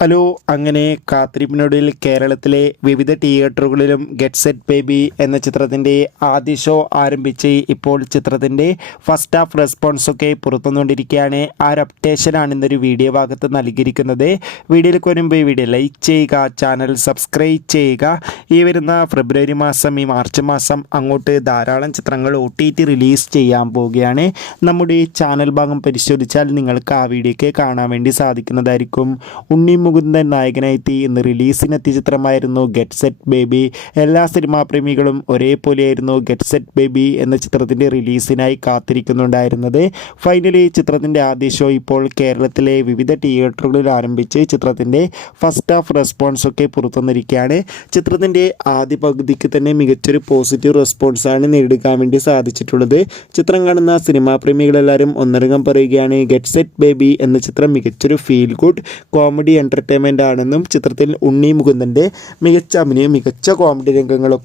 Hello, അങ്ങനെ കാത്തിരിപ്പിനൊടുവിൽ കേരളത്തിലെ വിവിധ തിയേറ്ററുകളിലും ഗെറ്റ് സെറ്റ് ബേബി എന്ന ചിത്രത്തിൻ്റെ ആദ്യ ഷോ ആരംഭിച്ച് ഇപ്പോൾ ചിത്രത്തിൻ്റെ ഫസ്റ്റ് ഹാഫ് റെസ്പോൺസൊക്കെ പുറത്തുകൊണ്ടിരിക്കുകയാണ്. ആ ഒരു അപ്ഡേഷനാണ് ഇന്നൊരു വീഡിയോ ഭാഗത്ത് നൽകിയിരിക്കുന്നത്. വീഡിയോയിലേക്ക് വരുമ്പോൾ ഈ വീഡിയോ ലൈക്ക് ചെയ്യുക, ചാനൽ സബ്സ്ക്രൈബ് ചെയ്യുക. ഈ വരുന്ന ഫെബ്രുവരി മാസം, ഈ മാർച്ച് മാസം അങ്ങോട്ട് ധാരാളം ചിത്രങ്ങൾ OTT റിലീസ് ചെയ്യാൻ പോവുകയാണ്. നമ്മുടെ ഈ ചാനൽ ഭാഗം പരിശോധിച്ചാൽ നിങ്ങൾക്ക് ആ വീഡിയോയ്ക്ക് കാണാൻ വേണ്ടി സാധിക്കുന്നതായിരിക്കും. ഉണ്ണി മുകുന്ദൻ നായകനായി ഇന്ന് റിലീസിനെത്തിയ ചിത്രമായിരുന്നു ഗെറ്റ് സെറ്റ് ബേബി. എല്ലാ സിനിമാ പ്രേമികളും ഒരേപോലെയായിരുന്നു ഗെറ്റ് സെറ്റ് ബേബി എന്ന ചിത്രത്തിൻ്റെ റിലീസിനായി കാത്തിരിക്കുന്നുണ്ടായിരുന്നത്. ഫൈനലി ചിത്രത്തിൻ്റെ ആദ്യ ഷോ ഇപ്പോൾ കേരളത്തിലെ വിവിധ തിയേറ്ററുകളിൽ ആരംഭിച്ച് ചിത്രത്തിൻ്റെ ഫസ്റ്റ് ഹാഫ് റെസ്പോൺസൊക്കെ പുറത്തുവന്നിരിക്കുകയാണ്. ചിത്രത്തിൻ്റെ ആദ്യ പകുതിക്ക് തന്നെ മികച്ചൊരു പോസിറ്റീവ് റെസ്പോൺസാണ് നേടിയെടുക്കാൻ വേണ്ടി സാധിച്ചിട്ടുള്ളത്. ചിത്രം കാണുന്ന സിനിമാ പ്രേമികളെല്ലാവരും ഒന്നടങ്കം പറയുകയാണ് ഗെറ്റ് സെറ്റ് ബേബി എന്ന ചിത്രം മികച്ചൊരു ഫീൽ ഗുഡ് കോമഡി എൻ്റർടൈൻമെൻ്റ് ആണെന്നും ചിത്രത്തിൽ ഉണ്ണി മുകുന്ദൻ്റെ മികച്ച അഭിനയം, മികച്ച കോമഡി രംഗങ്ങളൊക്കെ